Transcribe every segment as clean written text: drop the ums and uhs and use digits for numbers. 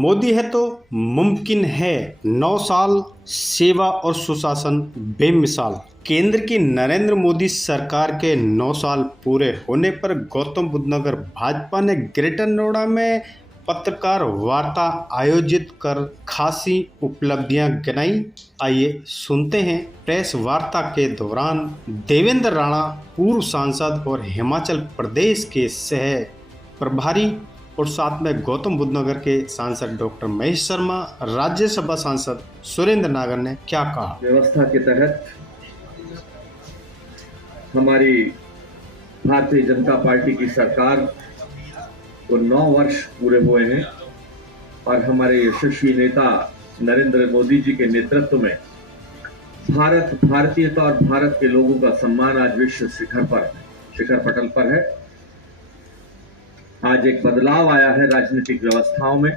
मोदी है तो मुमकिन है 9 साल सेवा और सुशासन बेमिसाल। केंद्र की नरेंद्र मोदी सरकार के 9 साल पूरे होने पर गौतम बुद्ध नगर भाजपा ने ग्रेटर नोएडा में पत्रकार वार्ता आयोजित कर खासी उपलब्धियां गिनाई। आइए सुनते हैं। प्रेस वार्ता के दौरान देवेंद्र राणा, पूर्व सांसद और हिमाचल प्रदेश के सह प्रभारी और साथ में गौतम बुद्ध नगर के सांसद डॉक्टर महेश शर्मा, राज्यसभा सांसद सुरेंद्र नागर ने क्या कहा। व्यवस्था के तहत हमारी भारतीय जनता पार्टी की सरकार को 9 वर्ष पूरे हुए हैं और हमारे यशस्वी नेता नरेंद्र मोदी जी के नेतृत्व में भारत, भारतीयता और भारत के लोगों का सम्मान आज विश्व शिखर पटल पर है। आज एक बदलाव आया है राजनीतिक व्यवस्थाओं में,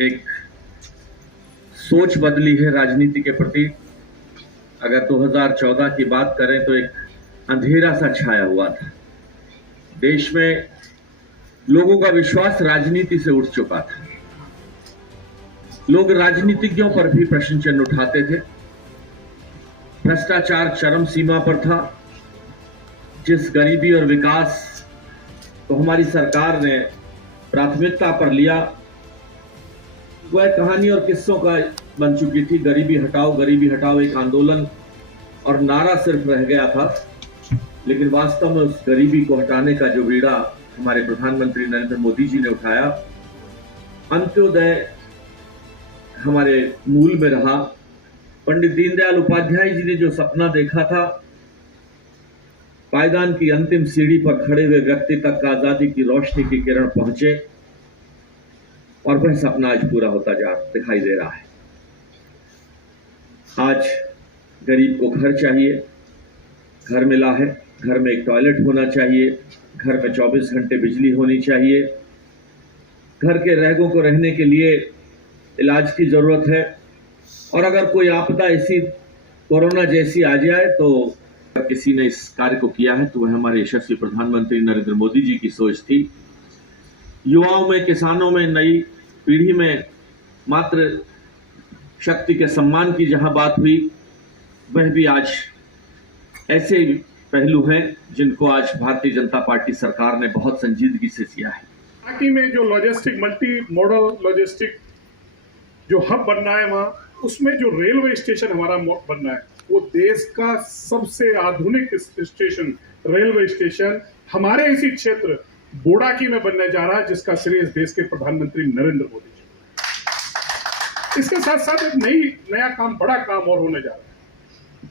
एक सोच बदली है राजनीति के प्रति। अगर 2014 की बात करें तो एक अंधेरा सा छाया हुआ था। देश में लोगों का विश्वास राजनीति से उठ चुका था। लोग राजनीतिज्ञों पर भी प्रश्न चिन्ह उठाते थे। भ्रष्टाचार चरम सीमा पर था। जिस गरीबी और विकास तो हमारी सरकार ने प्राथमिकता पर लिया, वह कहानी और किस्सों का बन चुकी थी। गरीबी हटाओ एक आंदोलन और नारा सिर्फ रह गया था, लेकिन वास्तव में उस गरीबी को हटाने का जो बीड़ा हमारे प्रधानमंत्री नरेंद्र मोदी जी ने उठाया, अंत्योदय हमारे मूल में रहा। पंडित दीनदयाल उपाध्याय जी ने जो सपना देखा था, पायदान की अंतिम सीढ़ी पर खड़े हुए व्यक्ति तक आजादी की रोशनी की किरण पहुंचे, और वह सपना आज पूरा होता दिखाई दे रहा है। आज गरीब को घर चाहिए, घर मिला है। घर में एक टॉयलेट होना चाहिए, घर में 24 घंटे बिजली होनी चाहिए, घर के रैगों को रहने के लिए इलाज की जरूरत है। और अगर कोई आपदा ऐसी कोरोना जैसी आ जाए तो किसी ने इस कार्य को किया है तो वह हमारे यशस्वी प्रधानमंत्री नरेंद्र मोदी जी की सोच थी। युवाओं में, किसानों में, नई पीढ़ी में मात्र शक्ति के सम्मान की जहां बात हुई, वह भी आज ऐसे पहलू हैं जिनको आज भारतीय जनता पार्टी सरकार ने बहुत संजीदगी से किया है। बाकी में जो लॉजिस्टिक, मल्टी मॉडल लॉजिस्टिक जो हब बनना है, वहाँ उसमें जो रेलवे स्टेशन हमारा बनना है, वो देश का सबसे आधुनिक स्टेशन, रेलवे स्टेशन हमारे इसी क्षेत्र बोडाकी में बनने जा रहा है, जिसका श्रेय देश के प्रधानमंत्री नरेंद्र मोदी जी। इसके साथ साथ एक नया काम, बड़ा काम और होने जा रहा है।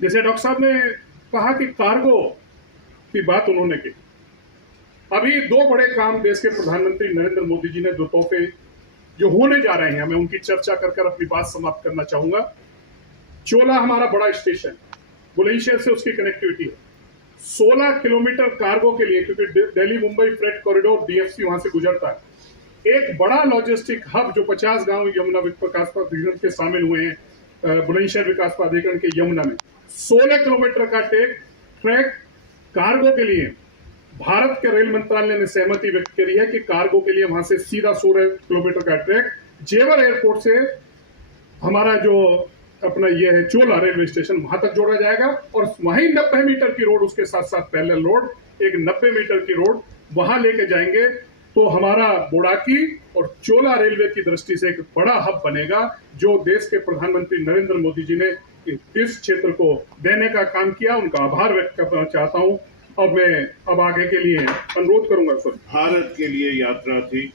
जैसे डॉक्टर साहब ने कहा कि कार्गो की बात उन्होंने की। अभी 2 बड़े काम देश के प्रधानमंत्री नरेंद्र मोदी जी ने, 2 तोहफे जो होने जा रहे हैं, मैं उनकी चर्चा कर अपनी बात समाप्त करना चाहूंगा। चोला हमारा बड़ा स्टेशन, बुलंदशहर से उसकी कनेक्टिविटी है। 16 किलोमीटर कार्गो के लिए, क्योंकि Delhi Mumbai freight corridor DFC वहां से गुजरता है। एक बड़ा लॉजिस्टिक हब जो 50 गांव यमुना विकास प्राधिकरण के शामिल हुए हैं, बुलंदशहर विकास प्राधिकरण के यमुना में 16 किलोमीटर का ट्रैक कार्गो के लिए भारत के रेल मंत्रालय ने सहमति व्यक्त करी है कि कार्गो के लिए वहां से सीधा 16 किलोमीटर का ट्रैक जेवर एयरपोर्ट से हमारा जो अपना ये है चोला रेलवे स्टेशन, वहां तक जोड़ा जाएगा। और वहीं 90 मीटर की रोड, उसके साथ साथ पैरेलल रोड, एक 90 मीटर की रोड वहां लेके जाएंगे, तो हमारा बोडाकी और चोला रेलवे की दृष्टि से एक बड़ा हब बनेगा, जो देश के प्रधानमंत्री नरेंद्र मोदी जी ने इस क्षेत्र को देने का काम किया। उनका आभार व्यक्त करना चाहता हूं। अब मैं आगे के लिए अनुरोध करूंगा। सर, भारत के लिए यात्रा थी,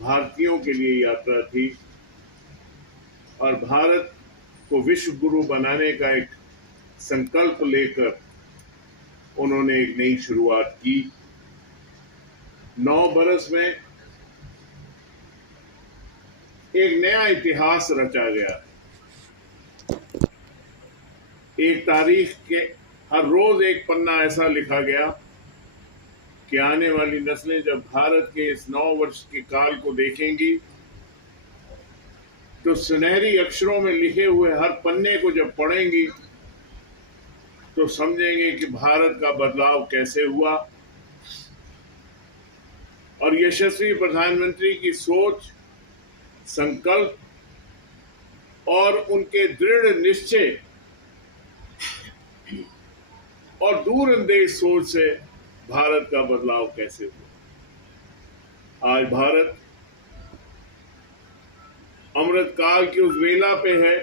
भारतीयों के लिए यात्रा थी, और भारत को विश्व गुरु बनाने का एक संकल्प लेकर उन्होंने एक नई शुरुआत की। 9 बरस में एक नया इतिहास रचा गया। एक तारीख के हर रोज एक पन्ना ऐसा लिखा गया कि आने वाली नस्लें जब भारत के इस 9 वर्ष के काल को देखेंगी तो सुनहरी अक्षरों में लिखे हुए हर पन्ने को जब पढ़ेंगी तो समझेंगे कि भारत का बदलाव कैसे हुआ। और यशस्वी प्रधानमंत्री की सोच, संकल्प और उनके दृढ़ निश्चय और दूरंदेश सोच से भारत का बदलाव कैसे हुआ। आज भारत अमृत काल की उस वेला पे है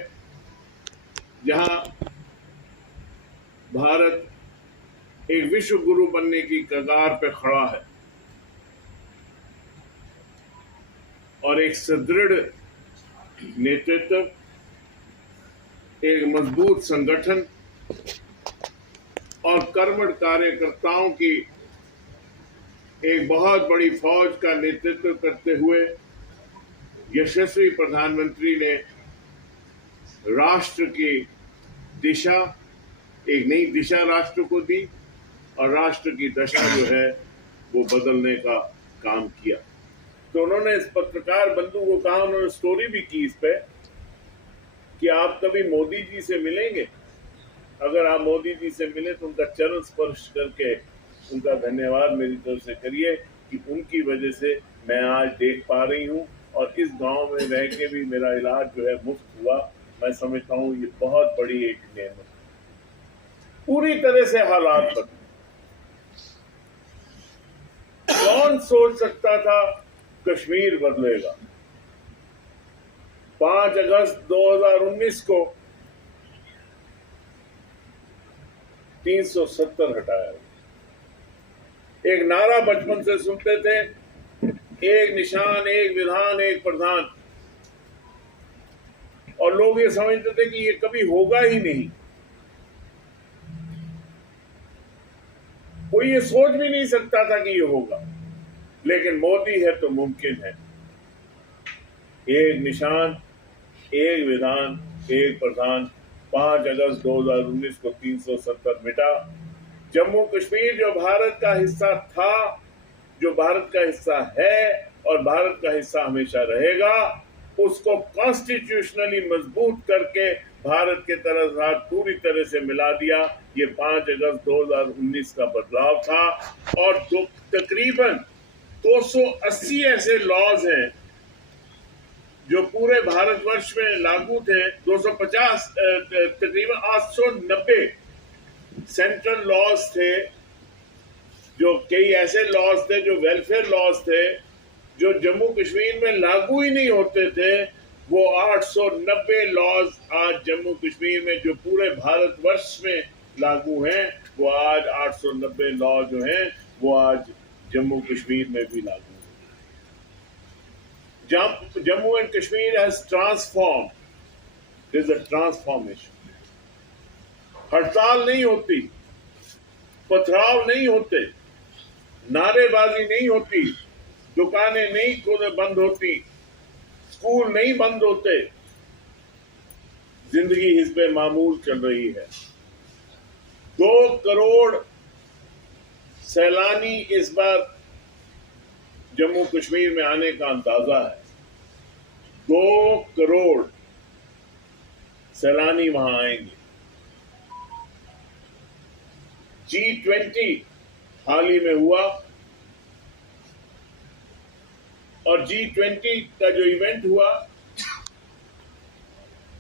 जहां भारत एक विश्व गुरु बनने की कगार पे खड़ा है और एक सुदृढ़ नेतृत्व, एक मजबूत संगठन और कर्मठ कार्यकर्ताओं की एक बहुत बड़ी फौज का नेतृत्व करते हुए यशस्वी प्रधानमंत्री ने राष्ट्र की दिशा, एक नई दिशा राष्ट्र को दी और राष्ट्र की दशा जो है वो बदलने का काम किया। तो उन्होंने इस पत्रकार बंधु को कहा, उन्होंने स्टोरी भी की इस पे कि आप कभी मोदी जी से मिलेंगे, अगर आप मोदी जी से मिले तो उनका चरण स्पर्श करके उनका धन्यवाद मेरी तरफ से करिए कि उनकी वजह से मैं आज देख पा रही हूँ और इस गांव में रह के भी मेरा इलाज जो है मुफ्त हुआ। मैं समझता हूँ ये बहुत बड़ी एक नेमत, पूरी तरह से हालात बदले। कौन सोच सकता था कश्मीर बदलेगा। 5 अगस्त 2019 को 370 हटाया। एक नारा बचपन से सुनते थे, एक निशान, एक विधान, एक प्रधान, और लोग ये समझते थे कि ये कभी होगा ही नहीं। कोई ये सोच भी नहीं सकता था कि ये होगा, लेकिन मोदी है तो मुमकिन है। एक निशान, एक विधान, एक प्रधान, 5 अगस्त 2019 को 370 मिटा। जम्मू कश्मीर जो भारत का हिस्सा था, जो भारत का हिस्सा है और भारत का हिस्सा हमेशा रहेगा, उसको कॉन्स्टिट्यूशनली मजबूत करके भारत के तरफ पूरी तरह से मिला दिया। ये 5 अगस्त 2019 का बदलाव था और तकरीबन 280 ऐसे लॉज हैं जो पूरे भारतवर्ष में लागू थे। 250 तकरीबन 890 सेंट्रल लॉज थे, जो कई ऐसे लॉज थे जो वेलफेयर लॉज थे जो जम्मू कश्मीर में लागू ही नहीं होते थे। वो 890 लॉज आज जम्मू कश्मीर में जो पूरे भारतवर्ष में लागू हैं, वो आज 890 लॉ जो हैं वो आज जम्मू कश्मीर में भी लागू हैं। Jammu and Kashmir has transform, there is a transformation. हड़ताल नहीं होती, पथराव नहीं होते, नारेबाजी नहीं होती, दुकानें नहीं बंद होती, स्कूल नहीं बंद होते, जिंदगी हिस्बे मामूल चल रही है। 2 करोड़ सैलानी इस बार जम्मू कश्मीर में आने का अंदाजा है। 2 करोड़ सैलानी वहां आएंगे। G20 हाल ही में हुआ और G20 का जो इवेंट हुआ,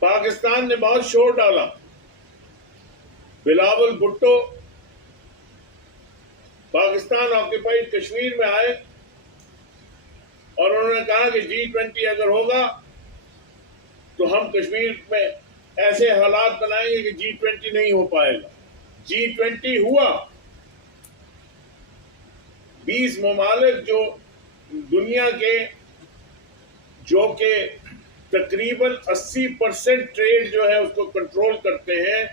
पाकिस्तान ने बहुत शोर डाला। बिलावल भुट्टो पाकिस्तान ऑक्यूपाइड कश्मीर में आए और उन्होंने कहा कि G20 अगर होगा तो हम कश्मीर में ऐसे हालात बनाएंगे कि G20 नहीं हो पाएगा। G20 हुआ। 20 ममालिक जो दुनिया के, जो के तकरीबन 80% ट्रेड जो है उसको कंट्रोल करते हैं,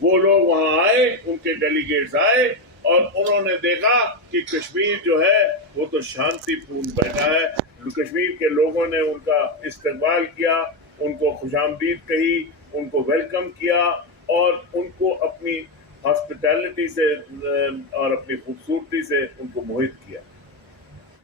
वो लोग वहां आए, उनके डेलीगेट्स आए और उन्होंने देखा कि कश्मीर जो है वो तो शांतिपूर्ण बैठा है। कश्मीर के लोगों ने उनका इस्तकबाल किया, उनको खुशामदीद कही, उनको वेलकम किया और उनको अपनी हॉस्पिटैलिटी से और अपनी खूबसूरती से उनको मोहित किया।